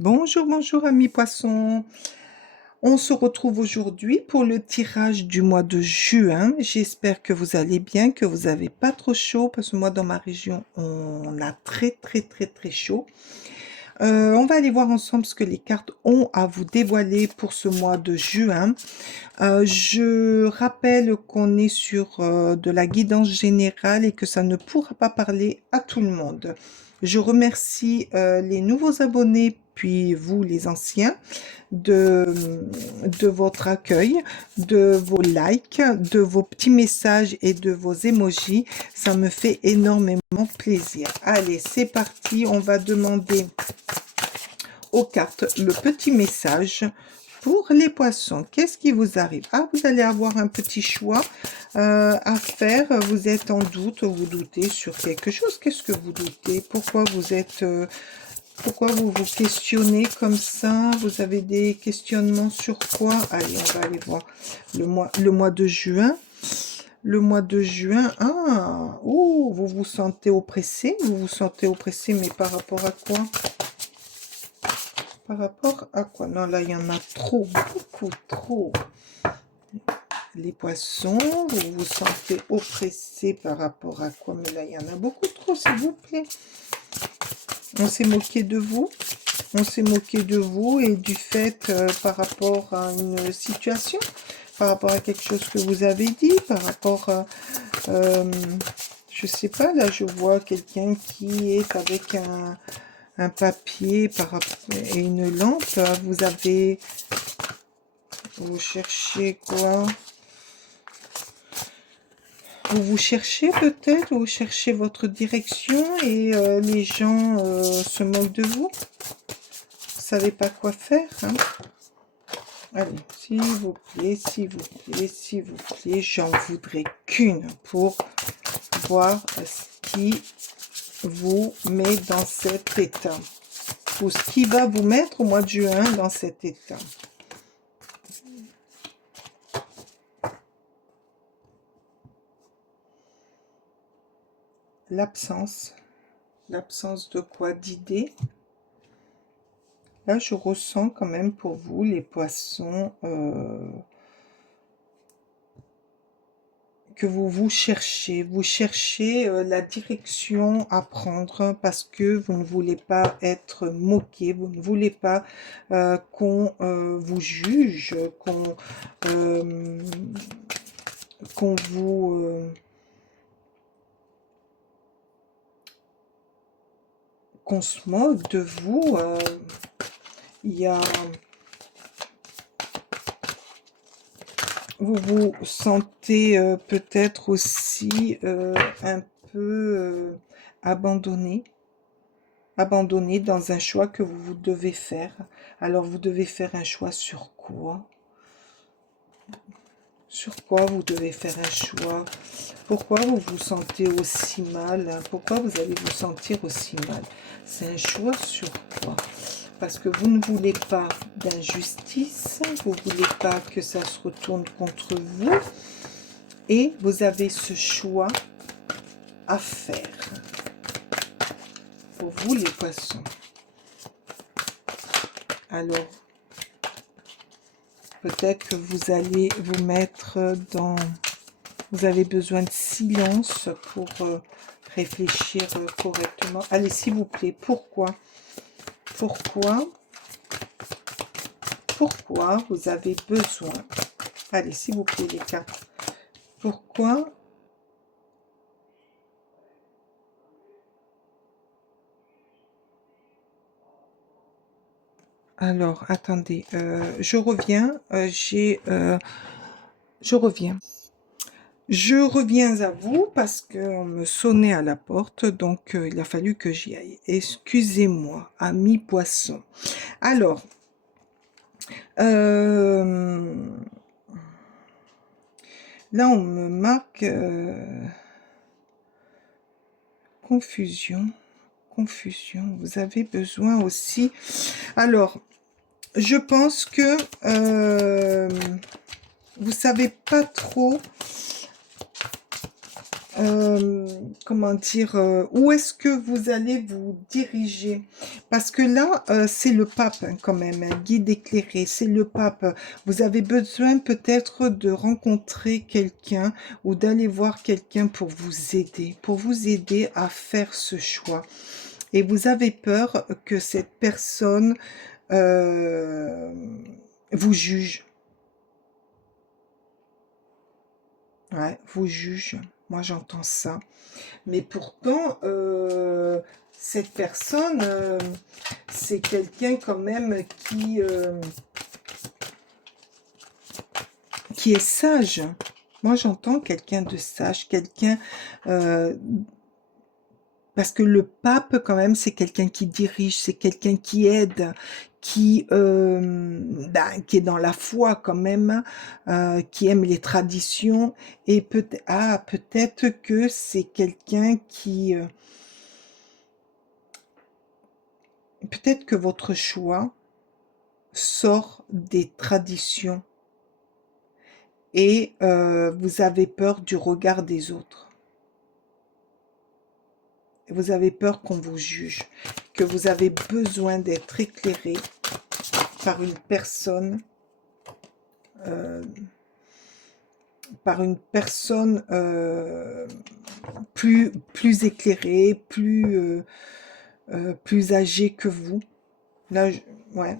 Bonjour, bonjour amis poissons. On se retrouve aujourd'hui pour le tirage du mois de juin. J'espère que vous allez bien, que vous n'avez pas trop chaud parce que moi dans ma région on a très chaud. On va aller voir ensemble ce que les cartes ont à vous dévoiler pour ce mois de juin. Je rappelle qu'on est sur de la guidance générale et que ça ne pourra pas parler à tout le monde. Je remercie les nouveaux abonnés, puis vous les anciens, de votre accueil, de vos likes, de vos petits messages et de vos emojis. Ça me fait énormément plaisir. Allez, c'est parti. On va demander aux cartes le petit message pour les poissons. Qu'est-ce qui vous arrive? Ah, vous allez avoir un petit choix à faire. Vous êtes en doute, vous doutez sur quelque chose. Qu'est-ce que vous doutez? Pourquoi vous êtes... pourquoi vous vous questionnez comme ça? Vous avez des questionnements sur quoi? Allez, on va aller voir le mois de juin. Le mois de juin, ah, oh, vous vous sentez oppressé? Vous vous sentez oppressé, mais par rapport à quoi? Par rapport à quoi? Non, là, il y en a trop, beaucoup trop. Les poissons, vous vous sentez oppressé par rapport à quoi? Mais là, il y en a beaucoup trop, s'il vous plaît. On s'est moqué de vous. On s'est moqué de vous et du fait par rapport à une situation, par rapport à quelque chose que vous avez dit, par rapport à... je sais pas, là, je vois quelqu'un qui est avec un papier et une lampe. Vous cherchez quoi? Vous cherchez peut-être, vous cherchez votre direction et les gens se moquent de vous. Vous savez pas quoi faire, hein? Allez, s'il vous plaît, s'il vous plaît, s'il vous plaît, j'en voudrais qu'une pour voir ce qui vous met dans cet état. Ou ce qui va vous mettre au mois de juin dans cet état. L'absence. L'absence de quoi? D'idées. Là, je ressens quand même pour vous, les poissons, que vous cherchez la direction à prendre parce que vous ne voulez pas être moqué, vous ne voulez pas qu'on vous juge, qu'on vous... qu'on se moque de vous. Il y a... Vous vous sentez peut-être aussi un peu abandonné dans un choix que vous devez faire. Alors, vous devez faire un choix sur quoi? Sur quoi vous devez faire un choix? Pourquoi vous vous sentez aussi mal? Pourquoi vous allez vous sentir aussi mal? C'est un choix sur quoi? Parce que vous ne voulez pas d'injustice, vous ne voulez pas que ça se retourne contre vous, et vous avez ce choix à faire. Pour vous, les poissons. Alors, peut-être que vous allez vous mettre dans... Vous avez besoin de silence pour réfléchir correctement. Allez, s'il vous plaît, pourquoi vous avez besoin... Allez, s'il vous plaît, les cartes. Pourquoi... Alors, attendez, je reviens, je reviens. Je reviens à vous parce qu'on me sonnait à la porte, donc il a fallu que j'y aille. Excusez-moi, ami poisson. Alors, là, on me marque confusion. Vous avez besoin aussi... Alors, je pense que vous savez pas trop comment dire, où est-ce que vous allez vous diriger? Parce que là, c'est le pape hein, quand même, un guide éclairé, c'est le pape. Vous avez besoin peut-être de rencontrer quelqu'un ou d'aller voir quelqu'un pour vous aider à faire ce choix. Et vous avez peur que cette personne euh, vous juge. Ouais, vous juge. Moi, j'entends ça. Mais pourtant, cette personne, c'est quelqu'un quand même qui est sage. Moi, j'entends quelqu'un de sage, quelqu'un... euh, parce que le pape, quand même, c'est quelqu'un qui dirige, c'est quelqu'un qui aide, qui est dans la foi quand même, qui aime les traditions. Et peut-être que c'est quelqu'un peut-être que votre choix sort des traditions et vous avez peur du regard des autres. Vous avez peur qu'on vous juge, que vous avez besoin d'être éclairé par une personne, euh, plus éclairée, plus âgée que vous. Là, ouais,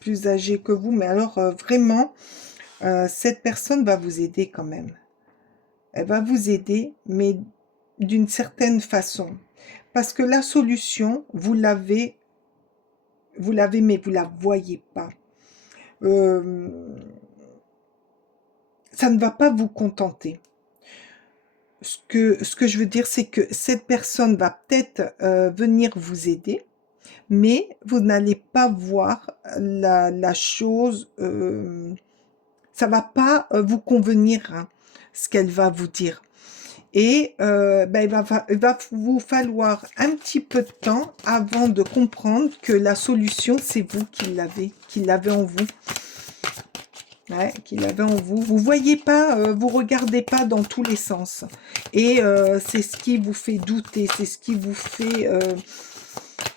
plus âgée que vous, mais alors vraiment, cette personne va vous aider quand même. Elle va vous aider, mais d'une certaine façon. Parce que la solution, mais vous la voyez pas. Ça ne va pas vous contenter. Ce que je veux dire, c'est que cette personne va peut-être venir vous aider, mais vous n'allez pas voir la chose, ça va pas vous convenir, hein, ce qu'elle va vous dire. Et ben, il va vous falloir un petit peu de temps avant de comprendre que la solution, c'est vous qui l'avez en vous. Ouais, qui l'avez en vous. Vous voyez pas, vous regardez pas dans tous les sens. Et c'est ce qui vous fait douter, c'est ce qui vous fait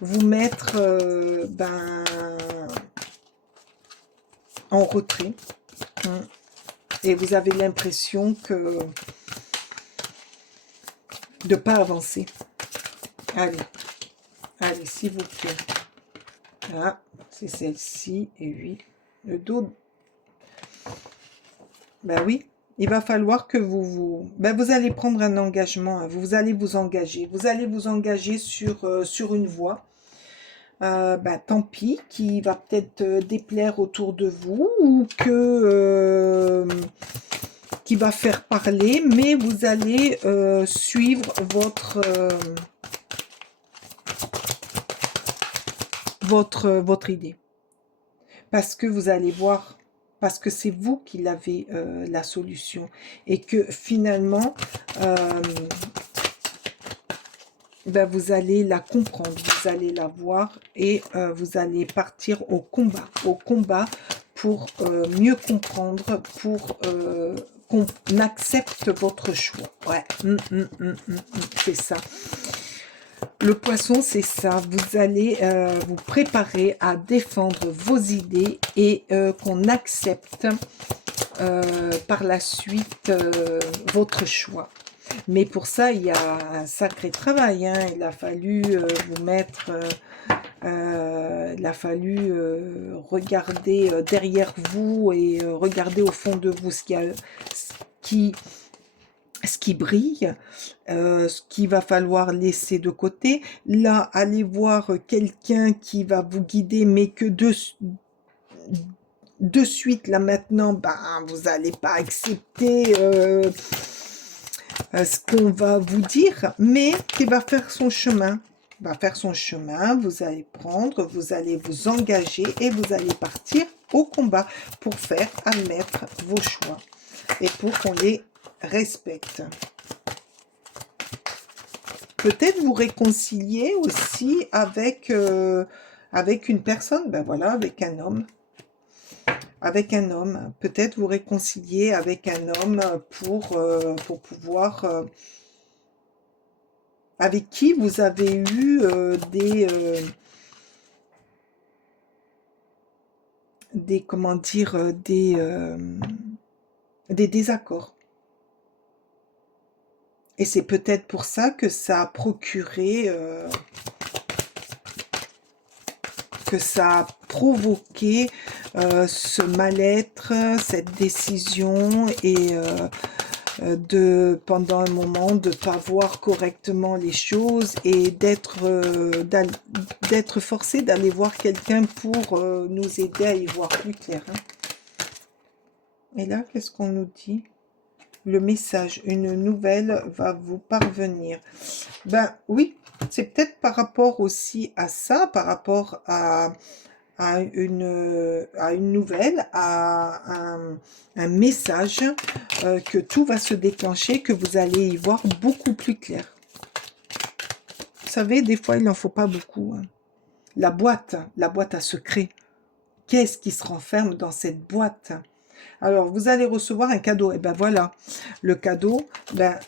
vous mettre en retrait. Et vous avez l'impression que de pas avancer. Allez, allez, s'il vous plaît. Ah, c'est celle-ci. Et oui, le dos. Ben oui, il va falloir que vous allez prendre un engagement. Hein, vous allez vous engager. Vous allez vous engager sur une voie. Tant pis, qui va peut-être déplaire autour de vous ou qui va faire parler, mais vous allez suivre votre idée. Parce que vous allez voir, parce que c'est vous qui avez la solution. Et que finalement, vous allez la comprendre, vous allez la voir et vous allez partir au combat pour mieux comprendre, pour qu'on accepte votre choix. Ouais, c'est ça. Le poisson, c'est ça. Vous allez vous préparer à défendre vos idées et qu'on accepte par la suite votre choix. Mais pour ça, il y a un sacré travail. Hein. Il a fallu vous mettre... il a fallu regarder derrière vous et regarder au fond de vous ce qui brille, ce qu'il va falloir laisser de côté. Là, allez voir quelqu'un qui va vous guider, mais que de suite, là maintenant, vous n'allez pas accepter ce qu'on va vous dire, mais qui va faire son chemin. Vous allez vous allez vous engager et vous allez partir au combat pour faire admettre vos choix et pour qu'on les respecte. Peut-être vous réconcilier aussi avec une personne, avec un homme. Avec un homme, peut-être vous réconcilier avec un homme pour pouvoir avec qui vous avez eu comment dire, des désaccords. Et c'est peut-être pour ça que ça a procuré, que ça a provoqué ce mal-être, cette décision et de pendant un moment de pas voir correctement les choses et d'être forcé d'aller voir quelqu'un pour nous aider à y voir plus clair, hein. Et là, qu'est-ce qu'on nous dit? Le message, une nouvelle va vous parvenir. Ben oui, c'est peut-être par rapport aussi à ça, par rapport à une nouvelle, à un message, que tout va se déclencher, que vous allez y voir beaucoup plus clair. Vous savez, des fois, il n'en faut pas beaucoup, hein. La boîte à secrets. Qu'est-ce qui se renferme dans cette boîte? Alors, vous allez recevoir un cadeau. Et ben voilà, le cadeau, ben,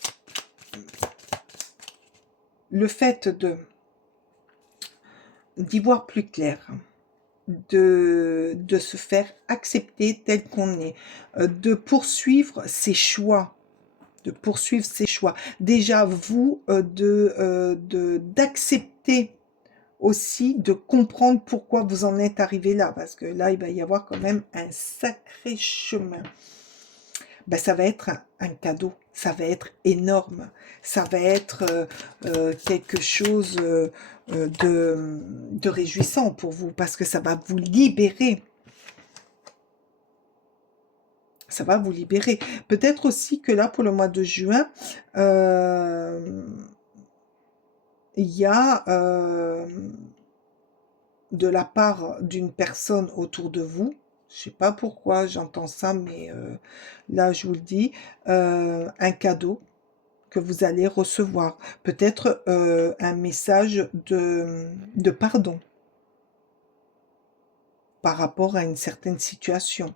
le fait d'y voir plus clair, de se faire accepter tel qu'on est, de poursuivre ses choix, Déjà, vous, d'accepter aussi, de comprendre pourquoi vous en êtes arrivé là, parce que là, il va y avoir quand même un sacré chemin. Ben, ça va être un cadeau, ça va être énorme, ça va être quelque chose de réjouissant pour vous, parce que ça va vous libérer. Ça va vous libérer. Peut-être aussi que là, pour le mois de juin, il y a de la part d'une personne autour de vous, je sais pas pourquoi j'entends ça, mais là, je vous le dis, un cadeau que vous allez recevoir. Peut-être un message de pardon par rapport à une certaine situation.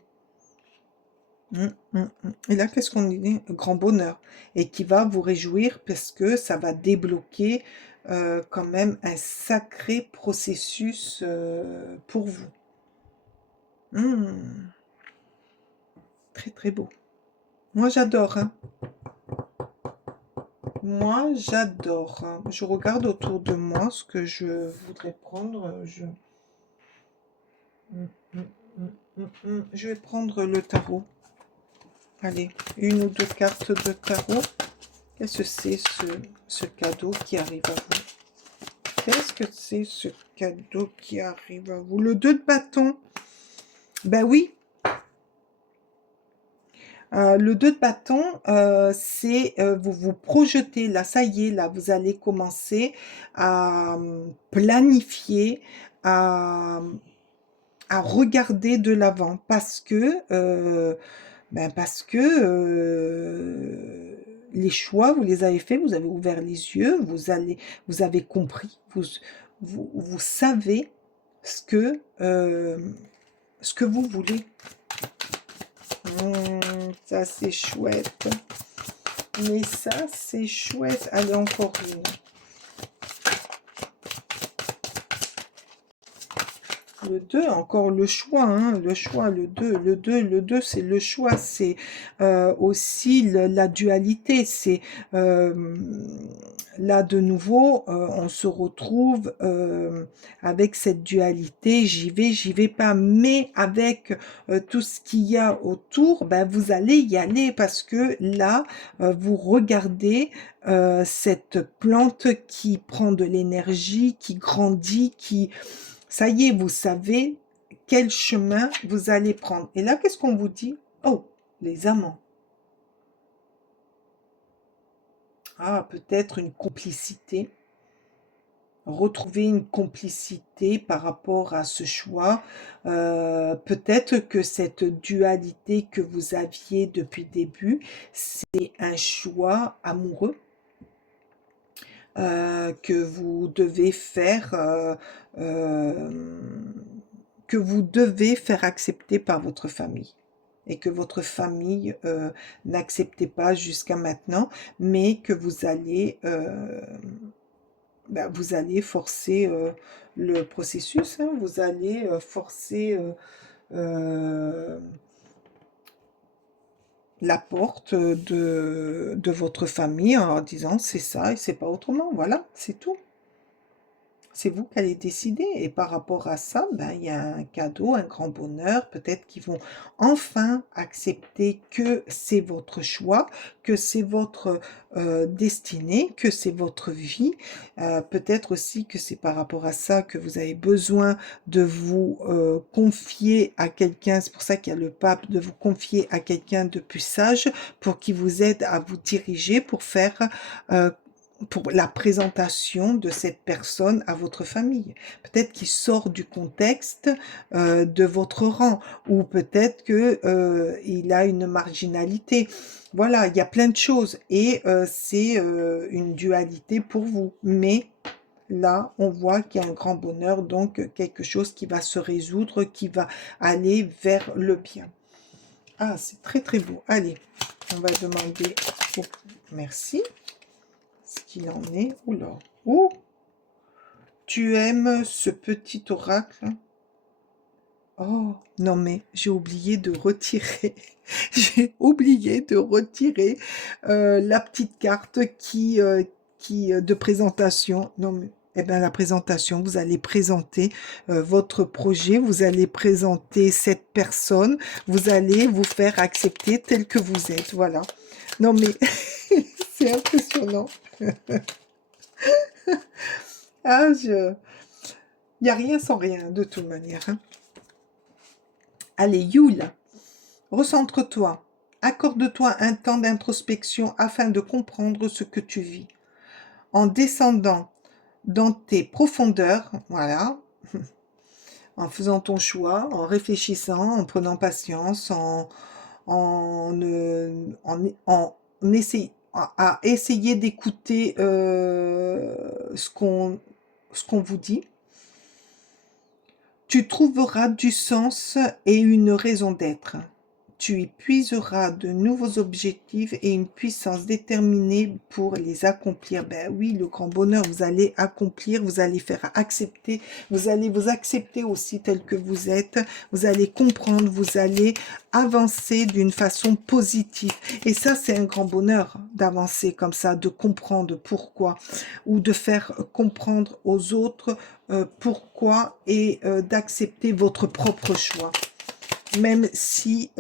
Et là, qu'est-ce qu'on dit? Grand bonheur. Et qui va vous réjouir parce que ça va débloquer quand même un sacré processus pour vous. Très très beau. Moi j'adore, hein. Moi j'adore, hein. Je regarde autour de moi ce que je voudrais prendre. Je vais prendre le tarot. Allez, une ou deux cartes de tarot. Qu'est-ce que c'est ce cadeau qui arrive à vous? Qu'est-ce que c'est ce cadeau qui arrive à vous? Le 2 de bâton. Ben oui. Le 2 de bâton, c'est vous vous projetez, là, ça y est, là, vous allez commencer à planifier, à, à regarder de l'avant parce que les choix, vous les avez faits, vous avez ouvert les yeux, vous avez compris, vous savez ce que vous voulez. Ça c'est chouette. Mais ça c'est chouette. Allez, encore une. Le 2, encore le choix, hein, le choix, le 2, le 2, c'est le choix, c'est aussi la dualité, c'est là de nouveau, on se retrouve avec cette dualité, j'y vais pas, mais avec tout ce qu'il y a autour, ben, vous allez y aller parce que là, vous regardez cette plante qui prend de l'énergie, qui grandit, ça y est, vous savez quel chemin vous allez prendre. Et là, qu'est-ce qu'on vous dit? Oh, les amants. Ah, peut-être une complicité. Retrouver une complicité par rapport à ce choix. Peut-être que cette dualité que vous aviez depuis le début, c'est un choix amoureux. Que vous devez faire, que vous devez faire accepter par votre famille et que votre famille n'acceptait pas jusqu'à maintenant, mais que vous allez ben, vous allez forcer le processus, hein, vous allez forcer euh, la porte de votre famille en leur disant c'est ça et c'est pas autrement. Voilà, c'est tout. C'est vous qui allez décider. Et par rapport à ça, ben, il y a un cadeau, un grand bonheur. Peut-être qu'ils vont enfin accepter que c'est votre choix, que c'est votre destinée, que c'est votre vie. Peut-être aussi que c'est par rapport à ça que vous avez besoin de vous confier à quelqu'un. C'est pour ça qu'il y a le pape, de vous confier à quelqu'un de plus sage pour qu'il vous aide à vous diriger, euh, pour la présentation de cette personne à votre famille. Peut-être qu'il sort du contexte de votre rang, ou peut-être que il a une marginalité. Voilà, il y a plein de choses, et c'est une dualité pour vous. Mais là, on voit qu'il y a un grand bonheur, donc quelque chose qui va se résoudre, qui va aller vers le bien. Ah, c'est très très beau. Allez, on va demander... Merci. Ce qu'il en est. Oula. Oh, tu aimes ce petit oracle? Oh, non mais j'ai oublié de retirer. J'ai oublié de retirer la petite carte qui de présentation. Non mais, eh bien, la présentation, vous allez présenter votre projet, vous allez présenter cette personne, vous allez vous faire accepter tel que vous êtes. Voilà. Non mais, c'est impressionnant. Ah, il n'y a rien sans rien, de toute manière. Hein. Allez, Yule, recentre-toi. Accorde-toi un temps d'introspection afin de comprendre ce que tu vis. En descendant dans tes profondeurs, voilà, en faisant ton choix, en réfléchissant, en prenant patience, en à essayer d'écouter ce qu'on vous dit. Tu trouveras du sens et une raison d'être. Tu y puiseras de nouveaux objectifs et une puissance déterminée pour les accomplir. Ben oui, le grand bonheur, vous allez accomplir, vous allez faire accepter, vous allez vous accepter aussi tel que vous êtes, vous allez comprendre, vous allez avancer d'une façon positive. Et ça, c'est un grand bonheur d'avancer comme ça, de comprendre pourquoi, ou de faire comprendre aux autres pourquoi, et d'accepter votre propre choix, même si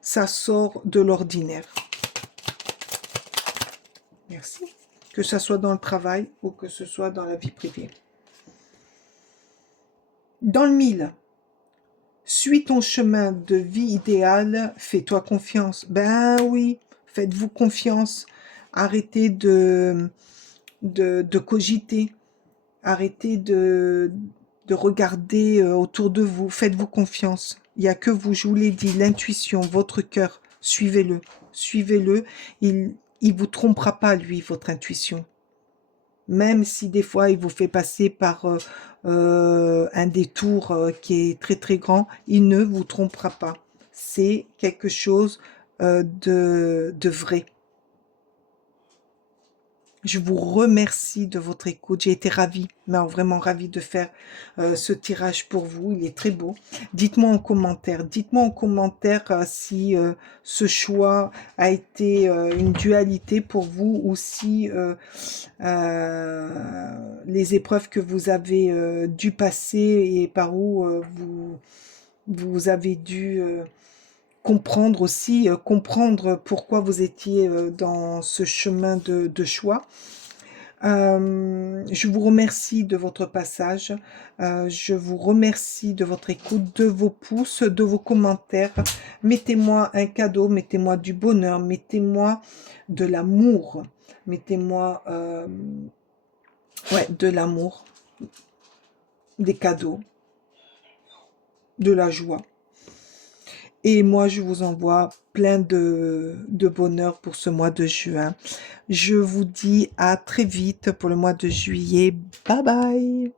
ça sort de l'ordinaire. Merci. Que ce soit dans le travail ou que ce soit dans la vie privée. Dans le 1000, suis ton chemin de vie idéal, fais-toi confiance. Ben oui, faites-vous confiance. Arrêtez de cogiter. Arrêtez de regarder autour de vous. Faites-vous confiance. Il n'y a que vous, je vous l'ai dit, l'intuition, votre cœur. Suivez-le. Suivez-le. Il vous trompera pas, lui, votre intuition. Même si des fois, il vous fait passer par un détour qui est très, très grand, il ne vous trompera pas. C'est quelque chose de vrai. Je vous remercie de votre écoute. J'ai été ravie, mais vraiment ravie de faire ce tirage pour vous. Il est très beau. Dites-moi en commentaire. Dites-moi en commentaire si ce choix a été une dualité pour vous, ou si les épreuves que vous avez dû passer et par où vous avez dû... comprendre aussi, comprendre pourquoi vous étiez dans ce chemin de choix. Je vous remercie de votre passage, je vous remercie de votre écoute, de vos pouces, de vos commentaires. Mettez-moi un cadeau, mettez-moi du bonheur, mettez-moi de l'amour, mettez-moi ouais, de l'amour, des cadeaux, de la joie. Et moi, je vous envoie plein de bonheur pour ce mois de juin. Je vous dis à très vite pour le mois de juillet. Bye bye!